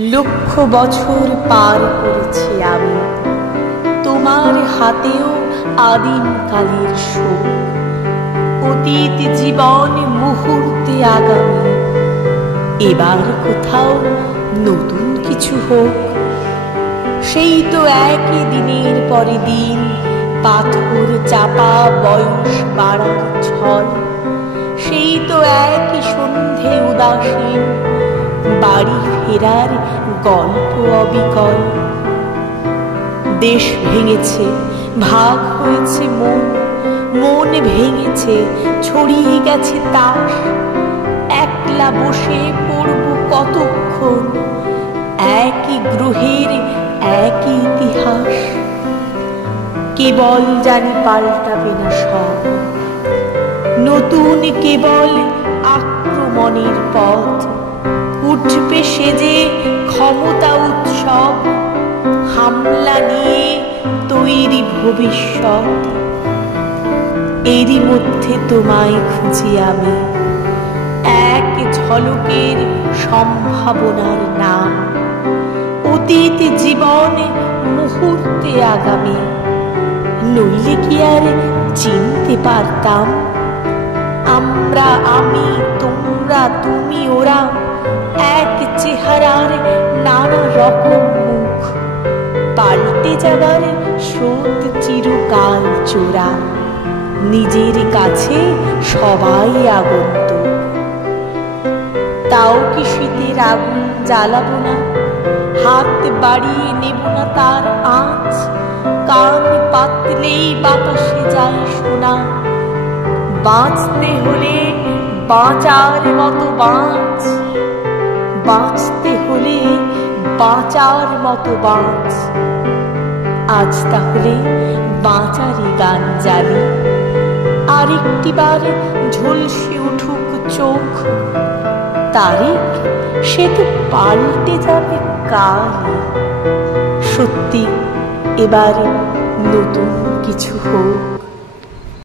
লক্ষ বছর পার করেছি আমি, তোমার হাতেও আদিম কালের শোক। অতীত জীবন মুহূর্তে আগামী, এবার কোথাও নতুন কিছু হোক। সেই তো একই দিনের পরে দিন, পাথর চাপা বয়স বাড়ার ছল। সেই তো একই সন্ধে উদাসীন, বাড়ি ফেরার গল্প অবিকল। দেশ ভেঙেছে, ভাগ হয়েছে মন, মন ভেঙেছে, ছড়িয়ে গেছে তাস। একলা বসে পড়ব কতক্ষণ, একই গ্রহের একই ইতিহাস। কেবল জানি পাল্টাবে না সব, নতুন কেবল আক্রমণের পথ। উঠবে সেজে ক্ষমতা উৎসব, হামলা নিয়ে তৈরি ভবিষ্যৎ। এরই মধ্যে তোমায় খুঁজি আমি, এক ঝলকের সম্ভাবনার নাম। অতীত জীবন মুহূর্তে আগামী, নইলে কি আর চিনতে পারতাম? আমরা, আমি, তোমরা, তুমি, ওরা, এক চেহারার নানা রকম মুখ। পাল্টে যাবার স্রোত চিরকাল চোরা, নিজের কাছে সবাই আগন্তুক। তাও কি শীতের আগুন জ্বালাবো না, হাত বাড়িয়ে নেব না তার আঁচ। কান পাতলেই বাতাসে যায় শোনা, বাঁচতে হলে বাঁচার মতো বাঁচ। বাঁচতে হলে বাঁচার মতো বাঁচ। আজ তাহলে বাঁচারই গান জানি, আরেকটি বার ঝলসে উঠুক চোখ। তারিখ সে তো পাল্টে যাবে কাল। সত্যি এবার নতুন কিছু হোক।